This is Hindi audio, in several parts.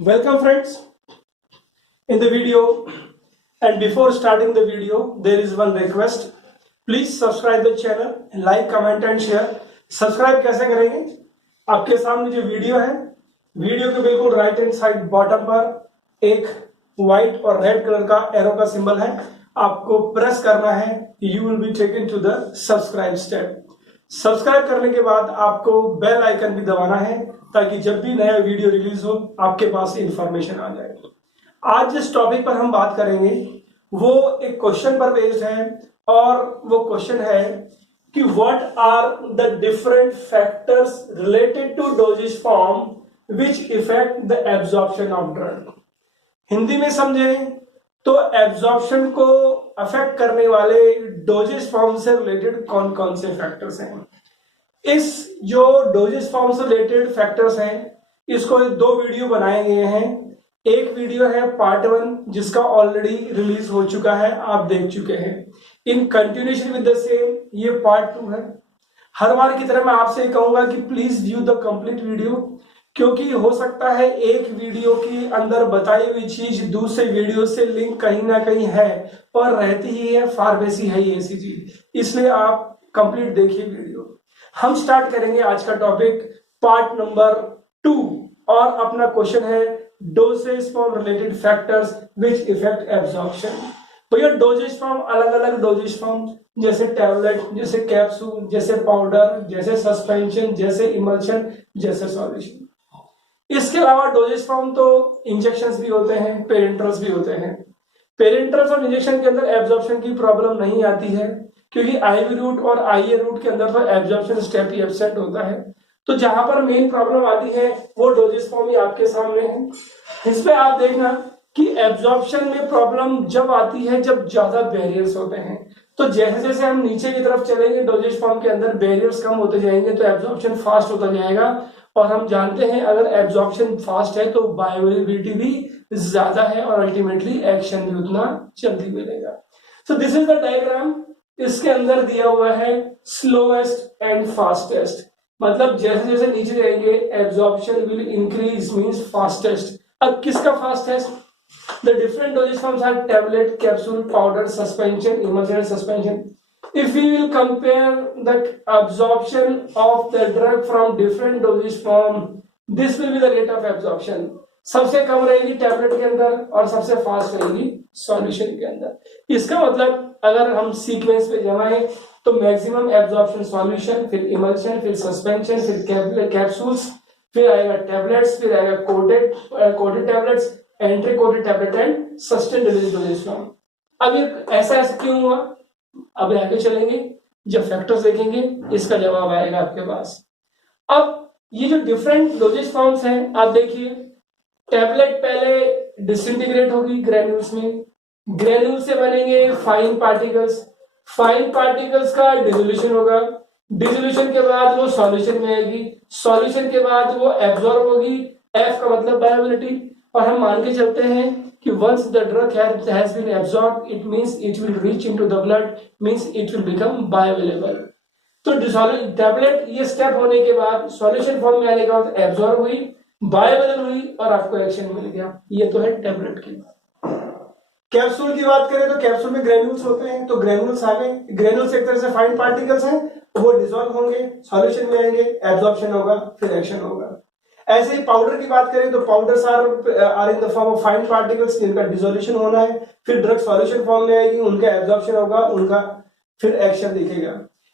Welcome friends in the video, and before starting the video there is one request. Please subscribe the channel, like, comment and share. Subscribe कैसे करेंगे? आपके सामने जो वीडियो है, वीडियो के बिल्कुल राइट हैंड साइड बॉटम पर एक व्हाइट और रेड कलर का एरो का सिंबल है, आपको प्रेस करना है. You will be taken to the subscribe step. Subscribe करने के बाद आपको बेल आइकन भी दबाना है ताकि जब भी नया वीडियो रिलीज हो आपके पास इंफॉर्मेशन आ जाए. आज जिस टॉपिक पर हम बात करेंगे वो एक क्वेश्चन पर बेस्ड है, और वो क्वेश्चन है कि what are the different factors related to dosage form which affect the absorption of drug. Hindi में समझें तो एब्जॉर्प्शन को अफेक्ट करने वाले डोजेज फॉर्म से रिलेटेड कौन कौन से फैक्टर्स हैं. इस जो डोजेज फॉर्म से रिलेटेड फैक्टर्स हैं, इसको दो वीडियो बनाए गए हैं. एक वीडियो है पार्ट 1 जिसका ऑलरेडी रिलीज हो चुका है, आप देख चुके हैं. In continuation with the same ये पार्ट 2 है. हर बार की तरह मैं आपसे कहूंगा कि please view the complete video, क्योंकि हो सकता है एक वीडियो के अंदर बताई हुई चीज दूसरे वीडियो से लिंक कहीं ना कहीं है और रहती ही है, फार्मेसी है ये ऐसी चीज, इसलिए आप कंप्लीट देखिए वीडियो. हम स्टार्ट करेंगे आज का टॉपिक पार्ट नंबर 2, और अपना क्वेश्चन है dosage form related factors which effect absorption. भैया डोजेज फॉर्म अलग अलग डोजेज फॉर्म, जैसे टैबलेट, जैसे कैप्सूल, जैसे पाउडर, जैसे सस्पेंशन, जैसे इमल्शन, जैसे सॉल्यूशन. इसके अलावा डोजेज फॉर्म तो इंजेक्शंस भी होते हैं, पेरेंटल्स भी होते हैं. पेरेंटल्स और इंजेक्शन के अंदर एब्जॉर्प्शन की प्रॉब्लम नहीं आती है, क्योंकि आईवी रूट और आईए रूट के अंदर तो एब्जॉर्प्शन स्टेप ही एब्सेंट होता है. तो जहां पर मेन प्रॉब्लम आती है वो डोजेज फॉर्म ही आपके सामने है. इसमें आप देखना कि एब्जॉर्प्शन में प्रॉब्लम जब आती है जब ज्यादा बैरियर्स होते हैं. तो जैसे जैसे हम नीचे की तरफ चलेंगे डोजेज फॉर्म के अंदर बैरियर्स कम होते जाएंगे तो एब्जॉर्प्शन फास्ट होता जाएगा. और हम जानते हैं अगर एब्जॉर्प्शन फास्ट है तो बायोअवेलेबिलिटी भी ज्यादा है और अल्टीमेटली एक्शन भी उतना जल्दी मिलेगा. सो दिस इज द डायग्राम. इसके अंदर दिया हुआ है स्लोएस्ट एंड फास्टेस्ट, मतलब जैसे जैसे नीचे जाएंगे absorption will increase means fastest. अब किसका fastest? The different dosage forms are tablet, capsule, powder, suspension, emulsion, suspension. If we will compare the absorption of the drug from different dosage form, this will be the rate of absorption. सबसे कम रहेगी टैबलेट के अंदर और सबसे फास्ट रहेगी सॉल्यूशन के अंदर. इसका मतलब अगर हम सीक्वेंस पे जाएं तो मैक्सिमम एब्जॉर्प्शन सॉल्यूशन, फिर इमल्शन, फिर सस्पेंशन, फिर कैप्सूल्स, फिर आएगा टैबलेट्स, फिर आएगा coated tablets, entry coated tablet and sustained release doses form. अब ये ऐसा क्यों हुआ, अब आगे चलेंगे जब फैक्टर्स देखेंगे इसका जवाब आएगा आपके पास. अब ये जो डिफरेंट डोजेज फॉर्म्स हैं आप देखिए, टैबलेट पहले डिसइंटीग्रेट होगी ग्रेन्यूल्स में, ग्रेन्यूल से बनेंगे फाइन पार्टिकल्स, फाइन पार्टिकल्स का डिसोल्यूशन होगा, डिसोल्यूशन के बाद वो सॉल्यूशन में आएगी, सॉल्यूशन के बाद वो एब्जॉर्ब होगी, एफ का मतलब बायोअवेलेबिलिटी. और हम मान के चलते हैं कि once the drug has been absorbed, it means it will reach into the blood, means it will become bioavailable. तो टैबलेट ये स्टेप होने के बाद सॉल्यूशन फॉर्म में आने के बाद एब्जॉर्ब हुई, बायोअवेलेबल हुई और आपको एक्शन मिल गया. ये तो है टैबलेट की बात. कैप्सूल की बात करें तो कैप्सूल में ग्रेन्यूल्स होते हैं, तो ग्रेन्यूल्स आ गए. ग्रेन्यूल्स एक तरह से फाइन पार्टिकल्स हैं, वो डिसॉल्व होंगे, सॉल्यूशन में आएंगे, एब्जॉर्प्शन होगा, फिर एक्शन होगा. ऐसे ही पाउडर की बात करें तो powders are in the form of fine particles, जिनका डिसोल्यूशन होना है, फिर ड्रग सॉल्यूशन फॉर्म में आएगी, उनका एब्जॉर्प्शन होगा, उनका फिर एक्शन दिखेगा.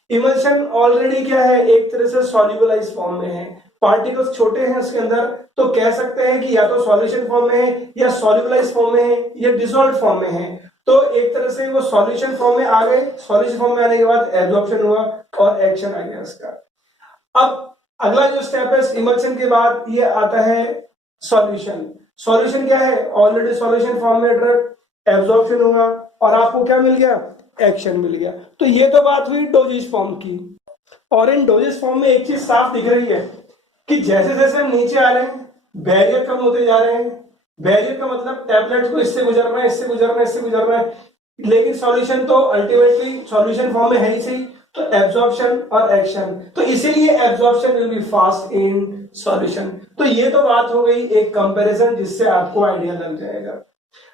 इमल्शन ऑलरेडी क्या है, एक तरह से सॉल्युबलाइज फॉर्म में है, पार्टिकल्स छोटे हैं उसके अंदर, तो कह सकते हैं कि या तो सॉल्यूशन फॉर्म में है या सॉल्युबलाइज फॉर्म में है या डिसॉल्व फॉर्म में है. तो एक तरह से वो सॉल्यूशन फॉर्म में आ गए, सॉल्यूशन फॉर्म में आने के बाद एब्जॉर्प्शन हुआ और एक्शन आ गया उसका. अब अगला जो स्टेप है इमल्शन के बाद ये आता है सॉल्यूशन. सॉल्यूशन क्या है, ऑलरेडी सॉल्यूशन फॉर्म में ड्रग, एब्जॉर्प्शन होगा और आपको क्या मिल गया, एक्शन मिल गया. तो ये तो बात हुई डोजेज फॉर्म की. और इन डोजेज फॉर्म में एक चीज साफ दिख रही है कि जैसे जैसे हम नीचे आ रहे हैं बैरियर कम होते जा रहे हैं. बैरियर का मतलब टैबलेट को इससे गुजरना है, इससे गुजरना है, इससे गुजरना है, लेकिन सॉल्यूशन तो अल्टीमेटली सॉल्यूशन फॉर्म में है ही सही. तो एब्जॉर्प्शन और एक्शन, तो इसीलिए absorption will B fast in solution. तो ये तो बात हो गई एक कंपैरिजन जिससे आपको आइडिया लग जाएगा।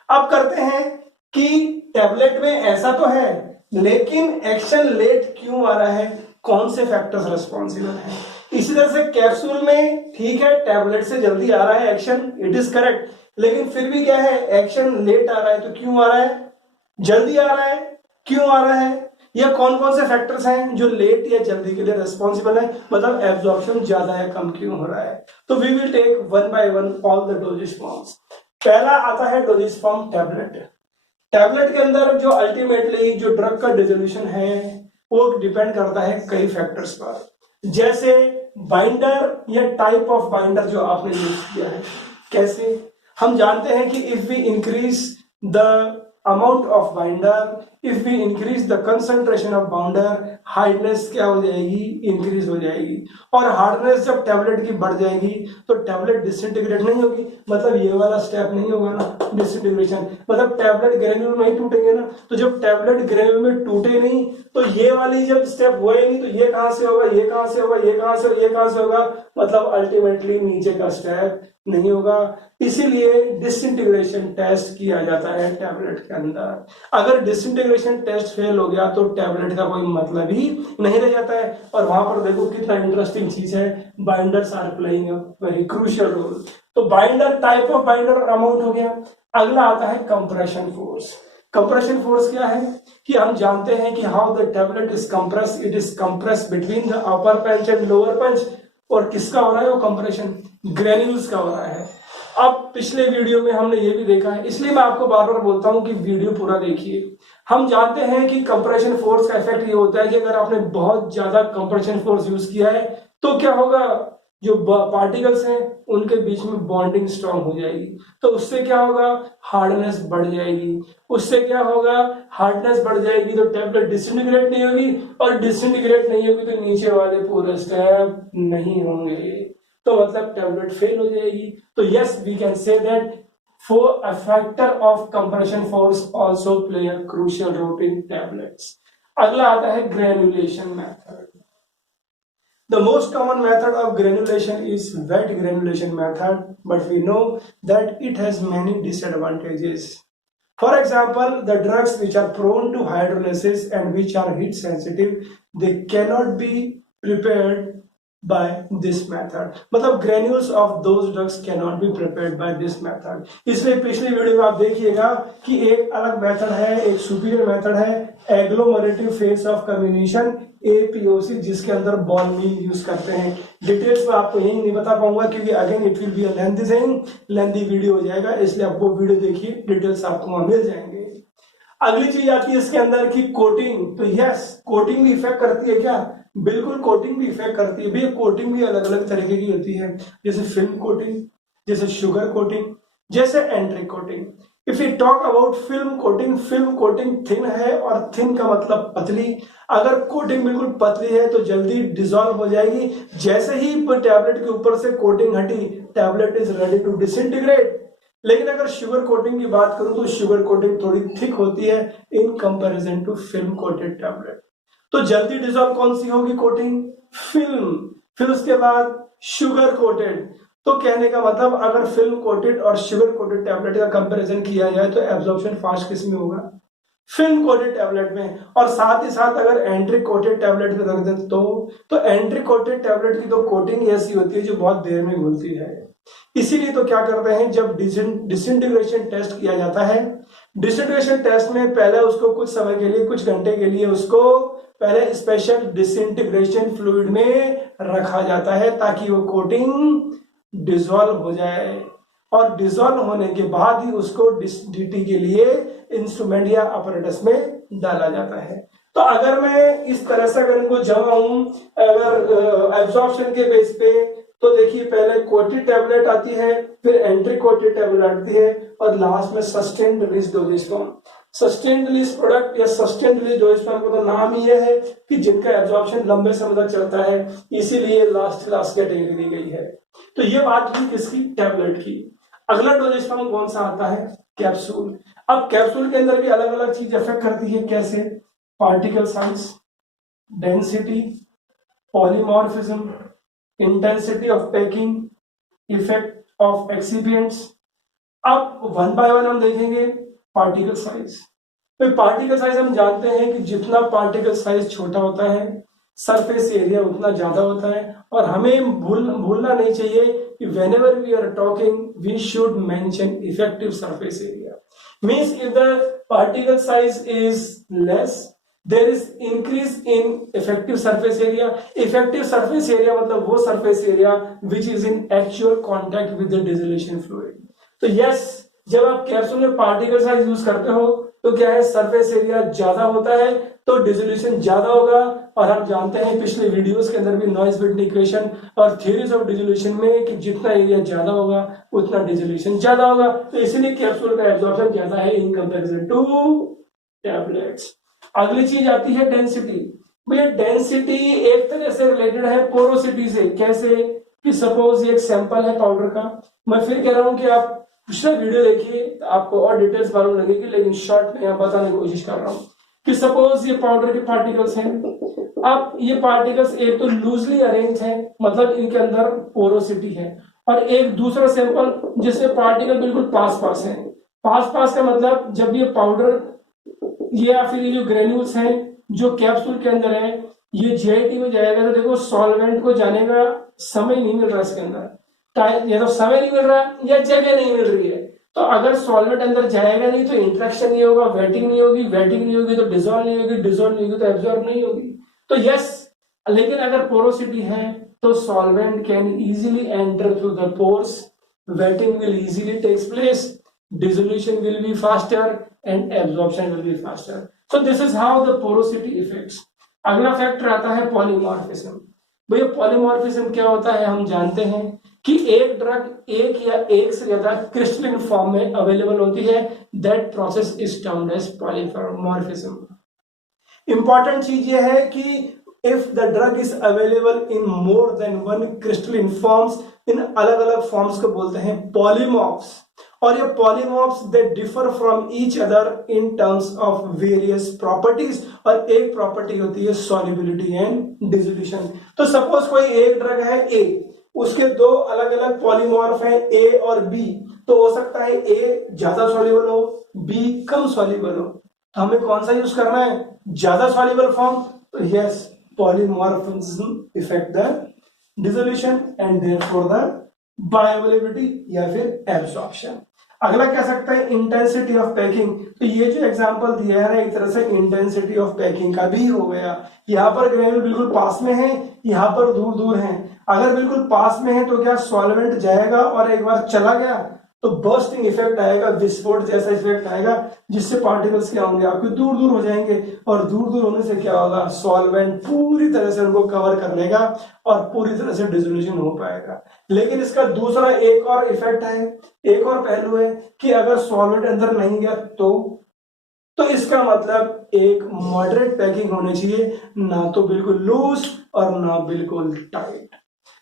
अब करते हैं कि टैबलेट में ऐसा तो है लेकिन एक्शन लेट क्यों आ रहा है, कौन से फैक्टर्स रिस्पॉन्सिबल हैं। इसी तरह से कैप्सूल में ठीक है टैबलेट से जल्दी आ रहा है एक्शन, इट इज करेक्ट, लेकिन फिर भी क्या है एक्शन लेट आ रहा है। तो क्यों आ रहा है, जल्दी आ रहा है, क्यों आ रहा है, या कौन कौन से फैक्टर्स हैं जो लेट या जल्दी के लिए रिस्पॉन्सिबल है, मतलब एब्जॉर्प्शन ज्यादा है कम क्यों हो रहा है। तो we will take one by one all the dosage forms. पहला आता है डोजेज फॉर्म टैबलेट। टैबलेट के अंदर जो अल्टीमेटली जो ड्रग का डिसोल्यूशन है वो डिपेंड करता है कई फैक्टर्स पर, जैसे बाइंडर या टाइप ऑफ बाइंडर जो आपने यूज किया है। कैसे, हम जानते हैं कि if we increase the amount of binder, if we increase the concentration of binder, hardness क्या हो जाएगी, इंक्रीज हो जाएगी। और हार्डनेस जब टैबलेट की बढ़ जाएगी तो टैबलेट डिसइंटीग्रेट नहीं होगी, मतलब ये वाला स्टेप नहीं होगा ना डिसइंटीग्रेशन, मतलब टैबलेट ग्रेन्यूल में ही टूटेंगे ना। तो जब टैबलेट ग्रेन्यूल में टूटे नहीं तो ये वाली जब स्टेप हुए नहीं तो ये कहां से होगा, ये कहां से होगा, ये कहां से, ये कहां से होगा, मतलब अल्टीमेटली नीचे का स्टेप नहीं होगा। इसीलिए डिसइंटीग्रेशन टेस्ट किया जाता है टैबलेट के अंदर। अगर डिसइंटीग्रेशन टेस्ट फेल हो गया तो टैबलेट का कोई मतलब ही नहीं रह जाता है। और वहां पर देखो कितना इंटरेस्टिंग चीज है, binders are playing a very crucial role. तो बाइंडर, टाइप ऑफ बाइंडर और अमाउंट हो गया। अगला आता है कंप्रेशन फोर्स। कंप्रेशन फोर्स क्या है कि हम जानते हैं कि how the tablet is compress, it is compress between the upper punch and lower punch. और किसका हो रहा है वो कंप्रेशन, ग्रेन्यूल्स का हो रहा है। अब पिछले वीडियो में हमने ये भी देखा है, इसलिए मैं आपको बार बार बोलता हूं कि वीडियो पूरा देखिए। हम जानते हैं कि कंप्रेशन फोर्स का इफेक्ट ये होता है कि अगर आपने बहुत ज्यादा कंप्रेशन फोर्स यूज किया है तो क्या होगा, जो पार्टिकल्स हैं उनके बीच में बॉन्डिंग स्ट्रांग हो जाएगी। तो उससे क्या होगा, हार्डनेस बढ़ जाएगी। उससे क्या होगा, हार्डनेस बढ़ जाएगी तो टैबलेट डिसइंटीग्रेट नहीं होगी, और डिसइंटीग्रेट नहीं होगी तो नीचे वाले पूरे स्टेप नहीं होंगे, तो मतलब टैबलेट फेल हो जाएगी। तो yes we can say that for a factor of compression force also play a crucial role in tablets. अगला आता है granulation method. The most common method of granulation is wet granulation method, but we know that it has many disadvantages. For example, the drugs which are prone to hydrolysis and which are heat sensitive, they cannot be prepared by this method. मतलब granules of those drugs cannot be prepared by this method. इसलिए पिछली वीडियो में आप देखिएगा कि एक अलग मेथड है, एक सुपीरियर मेथड है, एग्लोमरेटिव फेस ऑफ कम्युनिकेशन APOC, जिसके अंदर बॉल मिल यूज करते हैं। डिटेल्स में आपको यही नहीं बता पाऊंगा क्योंकि again it will be a lengthy thing, lengthy video हो जाएगा, इसलिए आपको वीडियो देखिए, डिटेल्स आपको वहां मिल जाएंगे। अगली चीज आती है इसके अंदर की कोटिंग। तो यस, कोटिंग भी इफेक्ट करती है क्या, बिल्कुल कोटिंग भी इफेक्ट करती है। भैया कोटिंग भी अलग अलग तरीके की होती है, जैसे फिल्म कोटिंग, जैसे शुगर कोटिंग, जैसे एंट्रिक coating. If you talk about film coating, film coating thin है, और थिन का मतलब पतली। अगर कोटिंग बिल्कुल पतली है तो जल्दी डिसॉल्व हो जाएगी। जैसे ही टैबलेट के ऊपर से कोटिंग हटी, tablet is ready to disintegrate. लेकिन अगर शुगर कोटिंग की बात करूं तो शुगर कोटिंग थोड़ी थिक होती है in comparison to film coated tablet. तो जल्दी डिसॉल्व कौन सी होगी कोटिंग, फिल्म, फिर उसके बाद शुगर कोटेड। तो कहने का मतलब अगर फिल्म कोटेड और शुगर कोटेड टैबलेट का कंपैरिजन किया जाए तो एब्जॉर्प्शन फास्ट किस में होगा, फिल्म कोटेड टैबलेट में। और साथ ही साथ अगर एंट्रिक कोटेड टैबलेट में रख दें तो एंट्रिक कोटेड टैबलेट की तो कोटिंग ऐसी होती है जो बहुत देर में घुलती है। इसीलिए तो क्या करते हैं, जब डिसइंटीग्रेशन टेस्ट किया जाता है, डिसइंटीग्रेशन टेस्ट में पहले उसको कुछ समय के लिए, कुछ घंटे के लिए उसको पहले स्पेशल डिसइंटीग्रेशन फ्लूइड में रखा जाता है ताकि वो कोटिंग डिसॉल्व हो जाए, और डिसॉल्व होने के बाद ही उसको डीटी के लिए इंस्ट्रूमेंट या अपरेटस में डाला जाता है। तो अगर मैं इस तरह से अगर इनको जमाऊं अगर एब्जॉर्प्शन के बेस पे, तो देखिए पहले कोटेड टैबलेट आती है, फिर एंट्री कोटेड टैबलेट आती है, और लास्ट में sustained release doses form. Sustained release product या सस्टेन्ड रिलीज डोजेज फॉर्म का तो नाम ही है कि जिनका एब्जॉर्प्शन लंबे समय तक चलता है, इसीलिए लास्ट कैटेगरी दी गई है। तो ये बात हुई किसकी, टैबलेट की। अगला डोजेज फॉर्म कौन सा आता है, कैप्सूल। अब कैप्सूल के अंदर भी अलग अलग चीज इफेक्ट करती है, कैसे, particle size, density, polymorphism, intensity of packing, effect of excipients. अब वन बाय वन हम देखेंगे पार्टिकल साइज। तो पार्टिकल साइज हम जानते हैं कि जितना पार्टिकल साइज छोटा होता है सरफेस एरिया उतना ज्यादा होता है। और हमें भूलना नहीं चाहिए कि whenever we are talking we should mention effective surface area, means if the particle size is less there is increase in effective surface area। effective surface area मतलब वो surface area which is in actual contact with the dissolution fluid। तो यस, जब आप कैप्सूल में पार्टिकल साइज यूज करते हो तो क्या है, सरफेस एरिया ज्यादा होता है तो डिसोल्यूशन ज्यादा होगा। और हम जानते हैं पिछले वीडियोस के अंदर भी नॉइस बिल्ट इक्वेशन और थ्योरीज ऑफ डिसोल्यूशन में कि जितना एरिया ज्यादा होगा उतना डिसोल्यूशन ज्यादा होगा। तो इसलिए कैप्सूल का एब्जॉर्प्शन ज्यादा है इन कंपैरिजन टू टैबलेट्स। अगली चीज आती है डेंसिटी। भैया डेंसिटी एक तरह से रिलेटेड है पोरोसिटी से। कैसे कि सपोज एक सैंपल है पाउडर का, मैं फिर कह रहा हूं कि आप पिछला वीडियो देखिए तो आपको और डिटेल्स मालूम लगेगी, लेकिन शॉर्ट में यहाँ बताने की कोशिश कर रहा हूँ कि सपोज ये पाउडर के पार्टिकल्स हैं। अब ये पार्टिकल्स एक तो लूजली अरेंज है, मतलब इनके अंदर पोरोसिटी है, और एक दूसरा सैंपल जिसमें पार्टिकल बिल्कुल पास पास है। पास पास का मतलब जब ये पाउडर या फिर ये जो ग्रेन्यूल्स हैं जो कैप्सूल के अंदर है ये जेआईटी में जाएगा तो देखो सॉल्वेंट को जाने का समय नहीं मिल रहा इसके अंदर, या तो समय नहीं मिल रहा या जगह नहीं मिल रही है। तो अगर सॉल्वेंट अंदर जाएगा नहीं तो इंट्रैक्शन नहीं होगा, वेटिंग नहीं होगी, वेटिंग नहीं होगी तो डिसॉल्व नहीं होगी, डिसॉल्व नहीं होगी तो एब्जॉर्ब नहीं होगी। तो यस, लेकिन अगर पोरोसिटी है तो solvent can easily enter through the pores, wetting will easily takes place, dissolution will be faster and absorption will be faster. So this is how the porosity effects. अगला फैक्टर आता है पॉलीमॉर्फिज्म। भैया पॉलीमॉर्फिज्म क्या होता है, हम जानते हैं कि एक ड्रग एक या एक से ज्यादा क्रिस्टलिन फॉर्म में अवेलेबल होती है, that process is termed as polymorphism. Important चीज ये है कि if the drug is available in more than one crystalline forms, इन अलग अलग फॉर्म्स को बोलते हैं पॉलीमॉर्फ्स। और ये polymorphs they differ from each other in terms of various properties, और एक प्रॉपर्टी होती है सॉल्युबिलिटी एंड डिसोल्यूशन। तो सपोज कोई एक ड्रग है ए, उसके दो अलग अलग पॉलीमॉर्फ हैं ए और बी, तो हो सकता है ए ज्यादा सॉल्युबल हो, बी कम सॉल्युबल हो। तो हमें कौन सा यूज करना है, ज्यादा सॉल्युबल फॉर्म। तो yes, polymorphism effect the dissolution and therefore the bioavailability या फिर एब्जॉर्प्शन। अगला कह सकते हैं इंटेंसिटी ऑफ पैकिंग। तो ये जो एग्जांपल दिया है एक तरह से इंटेंसिटी ऑफ पैकिंग का भी हो गया। यहाँ पर ग्रेन्यूल बिल्कुल पास में है, यहाँ पर दूर दूर है। अगर बिल्कुल पास में है तो क्या सॉल्वेंट जाएगा और एक बार चला गया तो बर्स्टिंग इफेक्ट आएगा, विस्फोट जैसा इफेक्ट आएगा, जिससे पार्टिकल्स क्या होंगे आपके दूर दूर हो जाएंगे। और दूर दूर होने से क्या होगा, सॉल्वेंट पूरी तरह से उनको कवर कर लेगा और पूरी तरह से डिसोल्यूशन हो पाएगा। लेकिन इसका दूसरा एक और इफेक्ट है, एक और पहलू है कि अगर सॉल्वेंट अंदर नहीं गया तो इसका मतलब एक मॉडरेट पैकिंग होनी चाहिए, ना तो बिल्कुल लूज और ना बिल्कुल टाइट।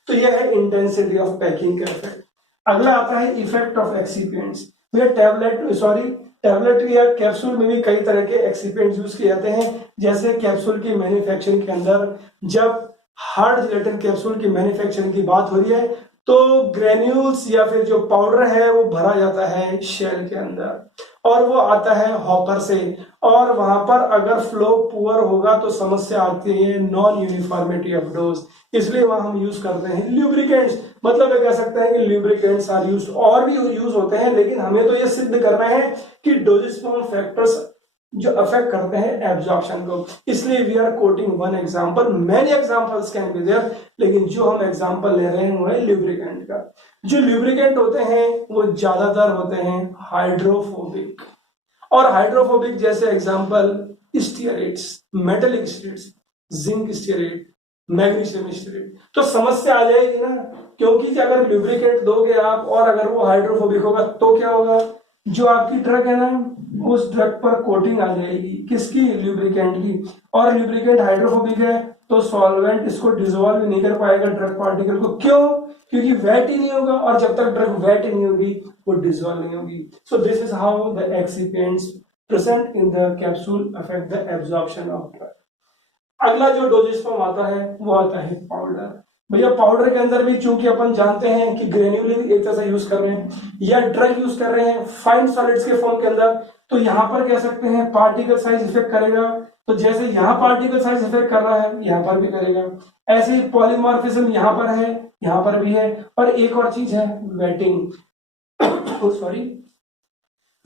तो यह है इंटेंसिटी ऑफ पैकिंग का इफेक्ट। अगला आता है इफेक्ट ऑफ एक्सिपिएंट्स। टैबलेट या कैप्सूल में भी कई तरह के एक्सिपिएंट्स यूज किए जाते हैं। जैसे कैप्सूल की मैन्युफैक्चरिंग के अंदर जब हार्ड जिलेटिन कैप्सूल की मैन्युफैक्चरिंग की बात हो रही है तो ग्रेन्यूल्स या फिर जो पाउडर है वो भरा जाता है शेल के अंदर और वो आता है हॉपर से, और वहां पर अगर फ्लो पुअर होगा तो समस्या आती है नॉन यूनिफॉर्मिटी ऑफ डोज। इसलिए वहां हम यूज करते हैं ल्यूब्रिकेंट्स। मतलब ये कह सकते हैं कि ल्यूब्रिकेंट्स आर यूज, और भी यूज होते हैं, लेकिन हमें तो ये सिद्ध करना है कि डोजिस्पर्म फैक्टर्स जो अफेक्ट करते हैं एब्जॉर्प्शन को। इसलिए we are coating one example, many examples can be there, लेकिन जो हम एग्जांपल ले रहे हैं वो है ल्यूब्रिकेंट का। जो ल्यूब्रिकेंट होते हैं वो ज्यादातर होते हैं हाइड्रोफोबिक, और हाइड्रोफोबिक जैसे example stearates, metallic stearates, zinc stearate, magnesium stearate. तो समस्या आ जाएगी ना, क्योंकि अगर ल्यूब्रिकेंट दोगे आप और अगर वो हाइड्रोफोबिक होगा तो क्या होगा, जो आपकी ड्रग है ना उस ड्रग पर कोटिंग आ जाएगी, किसकी, ल्यूब्रिकेंट की। और ल्यूब्रिकेंट हाइड्रोफोबिक है तो सॉल्वेंट इसको डिसॉल्व नहीं कर पाएगा ड्रग पार्टिकल को। क्यों, क्योंकि वेट ही नहीं होगा, और जब तक ड्रग वेट नहीं होगी वो डिसॉल्व नहीं होगी। सो this is how the excipients present in the capsule affect the absorption of drug. अगला जो डोजेज फॉर्म आता है वो आता है पाउडर। भैया पाउडर के अंदर भी चूंकि अपन जानते हैं कि ग्रेन्युलर एक तरह से यूज कर रहे हैं या ड्रग यूज कर रहे हैं फाइन सॉलिड्स के फॉर्म के अंदर, तो यहां पर कह सकते हैं पार्टिकल साइज इफेक्ट करेगा। तो जैसे यहाँ पार्टिकल साइज इफेक्ट कर रहा है यहाँ पर भी करेगा। ऐसे ही पॉलीमॉर्फिज्म यहाँ पर है, यहाँ पर भी है। और एक और चीज है वेटिंग सॉरी,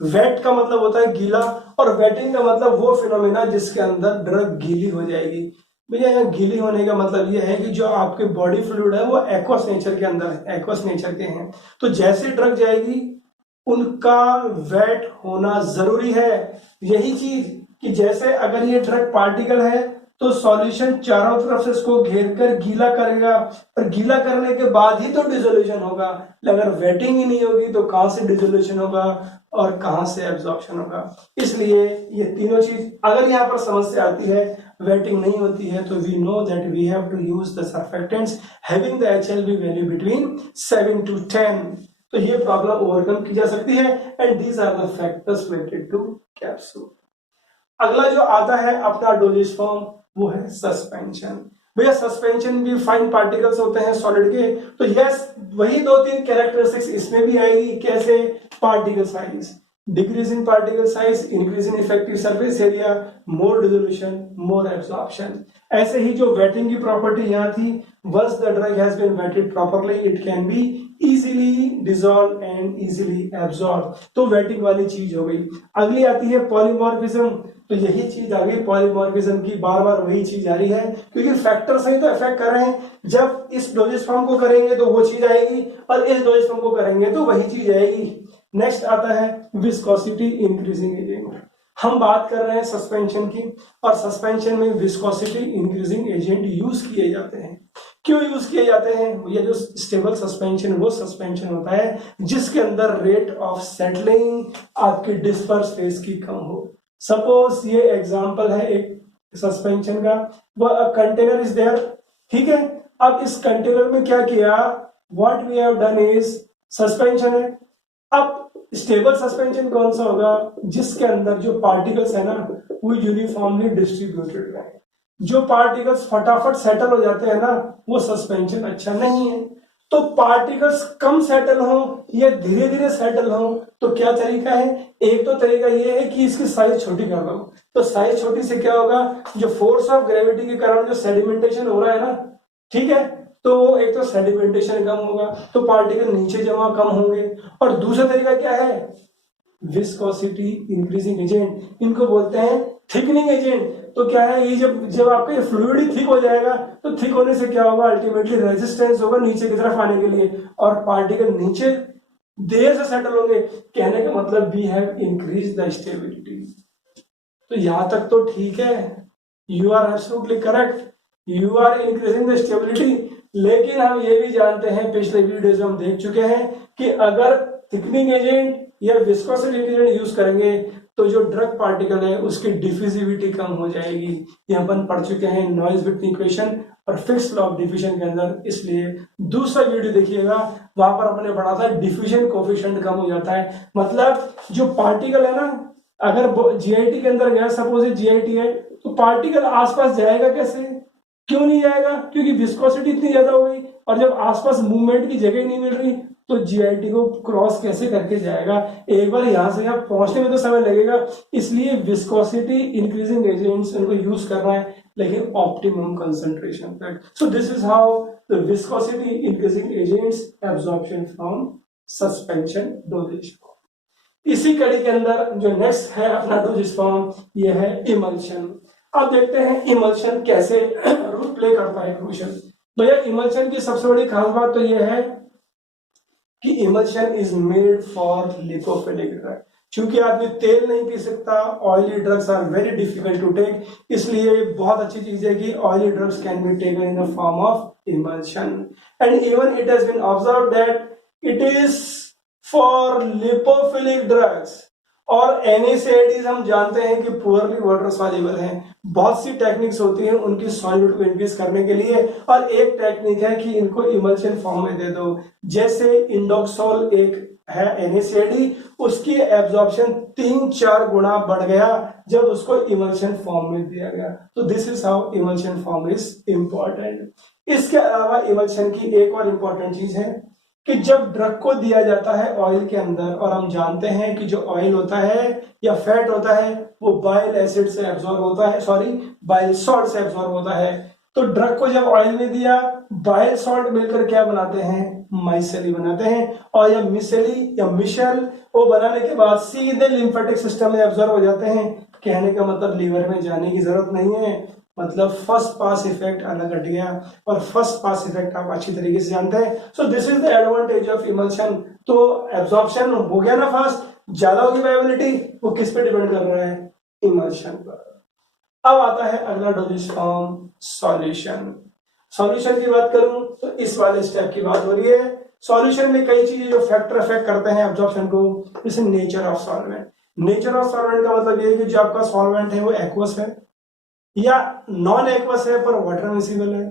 वेट का मतलब होता है गीला, और वेटिंग का मतलब वो फिनोमेना जिसके अंदर ड्रग गीली हो जाएगी। भैया यहाँ गीली होने का मतलब ये है कि जो आपके बॉडी फ्लूइड है वो एक्वस नेचर के अंदर है, एक्वस नेचर के हैं। तो जैसे ड्रग जाएगी उनका वेट होना जरूरी है। यही चीज कि जैसे अगर ये ड्रग पार्टिकल है तो सॉल्यूशन चारों तरफ से इसको घेर कर गीला करेगा, और गीला करने के बाद ही तो डिसोल्यूशन होगा। अगर वेटिंग ही नहीं होगी तो कहां से डिसोल्यूशन होगा और कहां से एब्जॉर्प्शन होगा। इसलिए ये तीनों चीज अगर यहाँ पर समस्या आती है, वेटिंग नहीं होती है, तो we know that we have to use the surfactants having the HLB value between 7 to 10। तो ये प्रॉब्लम ओवरकम की जा सकती है, and these are the factors related to capsule. अगला जो आता है अपना डोजेज फॉर्म वो है सस्पेंशन। भैया सस्पेंशन भी फाइन पार्टिकल्स होते हैं सॉलिड के, तो यस वही दो तीन कैरेक्टरिस्टिक्स इसमें भी आएगी। कैसे? Particle size, decrease in particle size, increase in effective surface area, more dissolution, more absorption. ऐसे ही जो वेटिंग की प्रॉपर्टी यहाँ थी, once the drug has been wetted properly it can be easily dissolve and easily absorb. तो वेटिंग वाली चीज हो गई। अगली आती है पॉलीमॉर्फिज्म। तो यही चीज आ गई पॉलीमॉर्फिज्म की, बार बार वही चीज आ रही है क्योंकि फैक्टर से ही तो इफेक्ट कर रहे हैं। जब इस डोजेज फॉर्म को करेंगे तो वो चीज आएगी, और इस डोजेज फॉर्म को करेंगे तो वही चीज आएगी। नेक्स्ट आता है विस्कोसिटी इंक्रीजिंग एजेंट। हम बात कर रहे हैं सस्पेंशन की, और सस्पेंशन में विस्कोसिटी इंक्रीजिंग एजेंट यूज किए जाते हैं। क्यों यूज किए जाते हैं? ये जो स्टेबल सस्पेंशन वो सस्पेंशन होता है जिसके अंदर रेट ऑफ सेटलिंग आपकी डिस्पर्स फेज की कम हो। सपोज ये एग्जांपल है एक सस्पेंशन का, वह कंटेनर इज देयर, ठीक है। अब इस कंटेनर में क्या किया, what we have done is suspension है। अब स्टेबल सस्पेंशन कौन सा होगा? जिसके अंदर जो पार्टिकल्स है ना वो यूनिफॉर्मली डिस्ट्रीब्यूटेड रहे। जो पार्टिकल्स फटाफट सेटल हो जाते हैं ना वो सस्पेंशन अच्छा नहीं है। तो पार्टिकल्स कम सेटल हो या धीरे धीरे सेटल हो तो क्या तरीका है? एक तो तरीका ये है कि इसकी साइज छोटी कर दो। तो साइज छोटी से क्या होगा, जो फोर्स ऑफ ग्रेविटी के कारण जो सेडिमेंटेशन हो रहा है ना, ठीक है, तो एक तो सेडिमेंटेशन कम होगा तो पार्टिकल नीचे जमा कम होंगे। और दूसरा तरीका क्या है? विस्कोसिटी इंक्रीजिंग एजेंट, इनको बोलते हैं थिकनिंग एजेंट। तो क्या है, ये जब आपका ये फ्लूइड ही थिक हो जाएगा तो थिक होने से क्या होगा, अल्टीमेटली रेजिस्टेंस होगा नीचे की तरफ आने के लिए, और पार्टिकल नीचे देर से सेटल होंगे। कहने का मतलब we have increase the stability. तो यहां तक तो ठीक है, you are absolutely correct, you are increasing the stability. लेकिन हम ये भी जानते हैं, पिछले वीडियोज में हम देख चुके हैं कि अगर थिकनिंग एजेंट या विस्कोसिटी एजेंट यूज करेंगे तो जो ड्रग पार्टिकल है उसकी डिफ्यूजिविटी कम हो जाएगी। ये अपन पढ़ चुके हैं नॉइज विथ इक्वेशन और फिक्स्ड लॉ ऑफ डिफ्यूजन के अंदर। इसलिए दूसरा वीडियो देखिएगा, वहां पर अपने पढ़ा था डिफ्यूजन कोफिशिएंट कम हो जाता है। मतलब जो पार्टिकल है ना, अगर जीआईटी के अंदर गया, सपोज जीआईटी है, तो पार्टिकल आसपास जाएगा कैसे? क्यों नहीं जाएगा? क्योंकि विस्कोसिटी इतनी ज्यादा हो गई, और जब आसपास मूवमेंट की जगह नहीं मिल रही तो जीआईटी को क्रॉस कैसे करके जाएगा? एक बार यहां से यहां पहुंचने में तो समय लगेगा। इसलिए विस्कोसिटी इंक्रीजिंग एजेंट्स उनको यूज करना है, लेकिन ऑप्टिमम कंसंट्रेशन पे। सो this is how the viscosity increasing agents absorption from suspension doses form. इसी कड़ी के अंदर जो नेक्स्ट है अपना डोजेज फॉर्म, ये है इमल्शन। अब देखते हैं इमल्शन कैसे रोल प्ले करता है क्रूशियल। भैया इमल्शन की सबसे बड़ी खास बात तो यह है कि emulsion is made for lipophilic drug. क्योंकि आदमी तेल नहीं पी सकता, oily drugs are very difficult to take, इसलिए बहुत अच्छी चीज है कि oily drugs can be taken in the form of emulsion. And even it has been observed that it is for lipophilic drugs. और NaCIDs हम जानते हैं कि पुअरली वाटर सॉल्युबल हैं। बहुत सी टेक्निक्स होती हैं उनकी सॉल्यूट को इंक्रीज करने के लिए, और एक टेक्निक है कि इनको इमल्शन फॉर्म में दे दो। जैसे इंडोक्सोल एक है NaCID, उसकी एब्जॉर्प्शन 3-4 गुना बढ़ गया जब उसको इमल्शन फॉर्म में दिया गया। तो this is how emulsion form is important. इसके अलावा इमल्शन की एक और इंपॉर्टेंट चीज है कि जब ड्रग को दिया जाता है ऑयल के अंदर, और हम जानते हैं कि जो ऑयल होता है या फैट होता है वो बाइल एसिड से एब्जॉर्ब होता है, सॉरी बाइल सॉल्ट से एब्जॉर्ब होता है। तो ड्रग को जब ऑयल में दिया, बाइल सॉल्ट मिलकर क्या बनाते हैं, माइसेली बनाते हैं, और या मिसेली या मिशेल वो बनाने के बाद सीधे लिम्फेटिक सिस्टम में एब्जॉर्ब हो जाते हैं। कहने का मतलब लीवर में जाने की जरूरत नहीं है, मतलब फर्स्ट पास इफेक्ट अलग हट गया, और फर्स्ट पास इफेक्ट आप अच्छी तरीके से जानते हैं। सो this is the advantage of emulsion. तो एब्जॉर्प्शन हो गया ना फास्ट, ज्यादा होगी वायबिलिटी, वो किस पे डिपेंड कर रहा है, इमल्शन पर। अब आता है अगला डोजेज फॉर्म, सॉल्यूशन। सॉल्यूशन की बात करूं तो इस वाले स्टेप की बात हो रही है। सॉल्यूशन में कई चीजें जो फैक्टर अफेक्ट करते हैं एब्जॉर्प्शन को, जैसे nature of solvent. Nature of solvent का मतलब ये है कि जो आपका सॉल्वेंट है वो एक्वस है या नॉन एक्वस है पर वाटर मिसिबल है,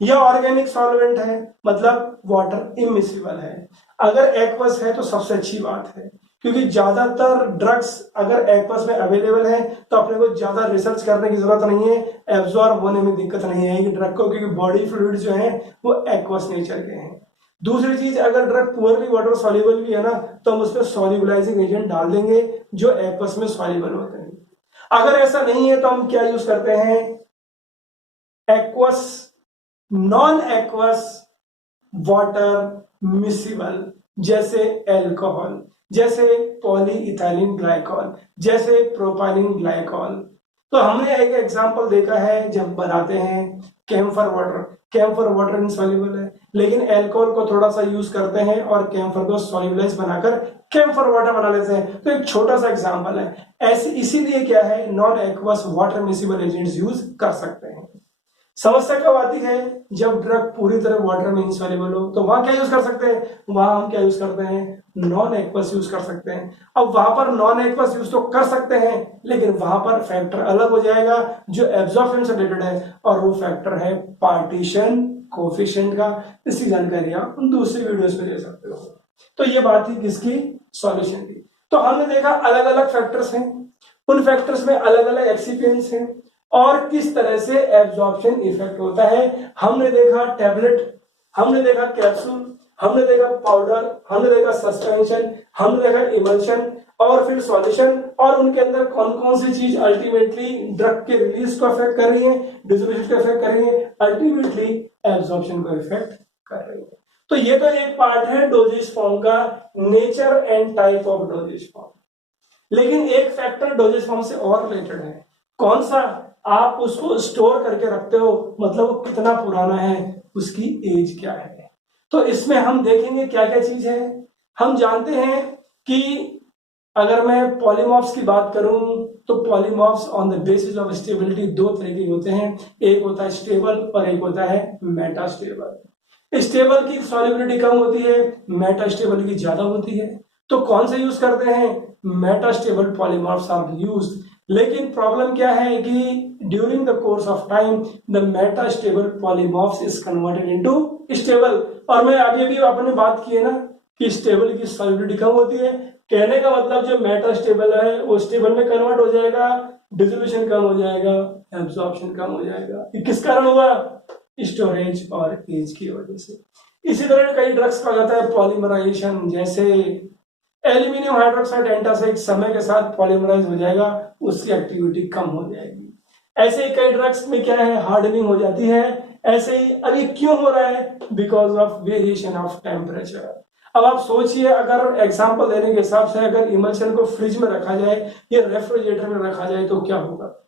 या ऑर्गेनिक सॉल्वेंट है मतलब वाटर इमिसिबल है। अगर एक्वस है तो सबसे अच्छी बात है, क्योंकि ज्यादातर ड्रग्स अगर एक्वस में अवेलेबल है तो अपने को ज्यादा रिसर्च करने की जरूरत नहीं है, एब्जॉर्ब होने में दिक्कत नहीं आएगी ड्रग को, क्योंकि बॉडी फ्लूइड जो है वो एक्वस नेचर के हैं। दूसरी चीज, अगर ड्रग पुअरली वाटर सॉल्युबल भी है ना तो हम उसमें सॉल्युबलाइजिंग एजेंट डाल देंगे जो एक्वस में सॉल्युबल होते हैं। अगर ऐसा नहीं है तो हम क्या यूज करते हैं, aqueous non aqueous water miscible, जैसे एल्कोहल, जैसे पॉलीइथाइलिन ग्लाइकॉल, जैसे प्रोपाइलिन ग्लाइकॉल। तो हमने एक एग्जांपल देखा है जब बनाते हैं camphor water, camphor water insoluble है, लेकिन अल्कोहल को थोड़ा सा यूज करते हैं और कैम्फर को सॉल्युबलाइज बनाकर कैम्फर वाटर बना लेते हैं। तो एक छोटा सा एग्जांपल है ऐसे, इसीलिए क्या है non aqueous water miscible agents use कर सकते हैं। समस्या कब आती है, जब ड्रग पूरी तरह वाटर में इनसॉल्युबल हो, तो वहां क्या यूज कर सकते हैं, वहां हम क्या यूज करते हैं, नॉन एक्वस यूज कर सकते हैं। अब वहां पर नॉन एक्वस यूज तो कर सकते हैं, लेकिन वहां पर फैक्टर अलग हो जाएगा जो एब्जॉर्प्शन से रिलेटेड है, और वो फैक्टर है पार्टीशन कोफिशिएंट का। इसकी जानकारी आप दूसरी वीडियोस में ले सकते हो। तो ये बात थी किसकी, सॉल्यूशन की। तो हमने देखा अलग अलग फैक्टर्स हैं, उन फैक्टर्स में अलग अलग एक्सिपिएंट्स हैं और किस तरह से एब्जॉर्प्शन इफेक्ट होता है। हमने देखा टैबलेट, हमने देखा कैप्सूल, हमने देखा पाउडर, हमने देखा सस्पेंशन, हमने देखा इमल्शन और फिर सॉल्यूशन, और उनके अंदर कौन कौन सी चीज अल्टीमेटली ड्रग के रिलीज को अफेक्ट कर रही है, डिसोसिएशन को अफेक्ट कर रही है, अल्टीमेटली एब्जॉर्प्शन को इफेक्ट कर रही है। तो ये तो एक पार्ट है डोजेज फॉर्म का, nature and type of doses form. लेकिन एक फैक्टर डोजेज फॉर्म से और रिलेटेड है, कौन सा, आप उसको स्टोर करके रखते हो, मतलब वो कितना पुराना है, उसकी एज क्या है। तो इसमें हम देखेंगे क्या क्या चीज है। हम जानते हैं कि अगर मैं पॉलीमॉर्फ्स की बात करूं तो polymorphs on the basis of stability दो तरह के होते हैं, एक होता है स्टेबल और एक होता है मेटास्टेबल। स्टेबल की सॉल्युबिलिटी कम होती है, मेटास्टेबल की ज्यादा होती है। तो कौन से यूज करते हैं, मेटास्टेबल पॉलीमॉर्फ्स आर यूज्ड। लेकिन प्रॉब्लम क्या है कि during the course of time the metastable polymorphs is converted into stable. और मैं अभी अभी आपने बात की है ना कि स्टेबल की सॉल्युबिलिटी कम होती है, कहने का मतलब जो मेटास्टेबल है वो स्टेबल में कन्वर्ट हो जाएगा, डिसोल्यूशन कम हो जाएगा, एब्जॉर्प्शन कम हो जाएगा। ये किस कारण हुआ, स्टोरेज और एज की वजह से। इसी तरह कई ड्रग्स का जाता है पॉलीमराइजेशन, जैसे एल्यूमिनियम हाइड्रोक्साइड एंटासिड समय के साथ पॉलीमराइज हो जाएगा, उसकी एक्टिविटी कम हो जाएगी। ऐसे ही कई ड्रग्स में क्या है, हार्डनिंग हो जाती है। ऐसे ही अब ये क्यों हो रहा है, because of variation of temperature. अब आप सोचिए, अगर एग्जांपल देने के हिसाब से अगर इमल्शन को फ्रिज में रखा जाए या रेफ्रिजरेटर में रखा जाए तो क्या होगा,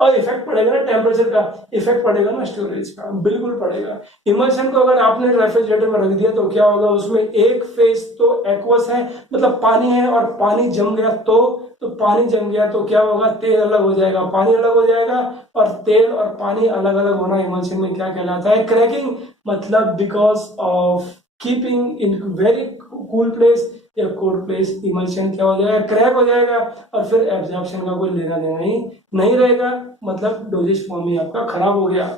और इफेक्ट पड़ेगा ना, टेम्परेचर का इफेक्ट पड़ेगा ना, स्टोरेज का बिल्कुल पड़ेगा। इमल्शन को अगर आपने रेफ्रिजरेटर में रख दिया तो क्या होगा, उसमें एक फेज तो एक्वस है, मतलब पानी है, और पानी जम गया तो पानी जम गया तो क्या होगा, तेल अलग हो जाएगा, पानी अलग हो जाएगा, और तेल और पानी अलग अलग होना इमल्शन में क्या कहलाता है, क्रैकिंग। मतलब because of keeping in very cool place या कोल्ड प्लेस, इमल्शन क्या हो जाएगा, क्रैक हो जाएगा, और फिर एब्जॉर्प्शन का कोई लेना देना ही नहीं रहेगा, मतलब डोजेज फॉर्म ही आपका खराब हो गया।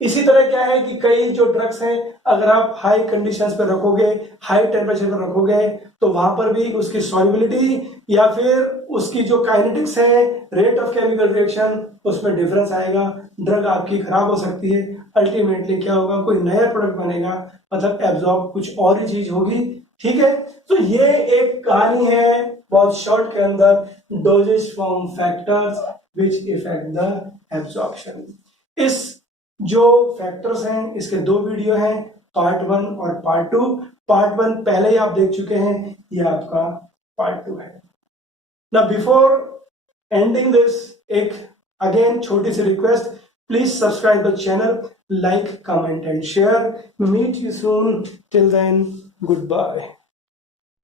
इसी तरह क्या है कि कई जो ड्रग्स हैं अगर आप हाई कंडीशंस पे रखोगे, हाई टेम्परेचर पे रखोगे, तो वहां पर भी उसकी सॉल्युबिलिटी या फिर उसकी जो काइनेटिक्स है, रेट ऑफ केमिकल रिएक्शन, उसमें डिफरेंस आएगा, ड्रग आपकी खराब हो सकती है। अल्टीमेटली क्या होगा, कोई नया प्रोडक्ट बनेगा, मतलब एब्जॉर्ब कुछ और ही चीज होगी। ठीक है, तो ये एक कहानी है बहुत शॉर्ट के अंदर, doses form factors which affect the absorption. इस जो फैक्टर्स हैं इसके दो वीडियो हैं, पार्ट 1 और पार्ट 2। पार्ट 1 पहले ही आप देख चुके हैं, ये आपका पार्ट 2 है ना। बिफोर एंडिंग दिस, एक अगेन छोटी सी request, please subscribe the channel, like, comment and share. Meet you soon. Till then, goodbye.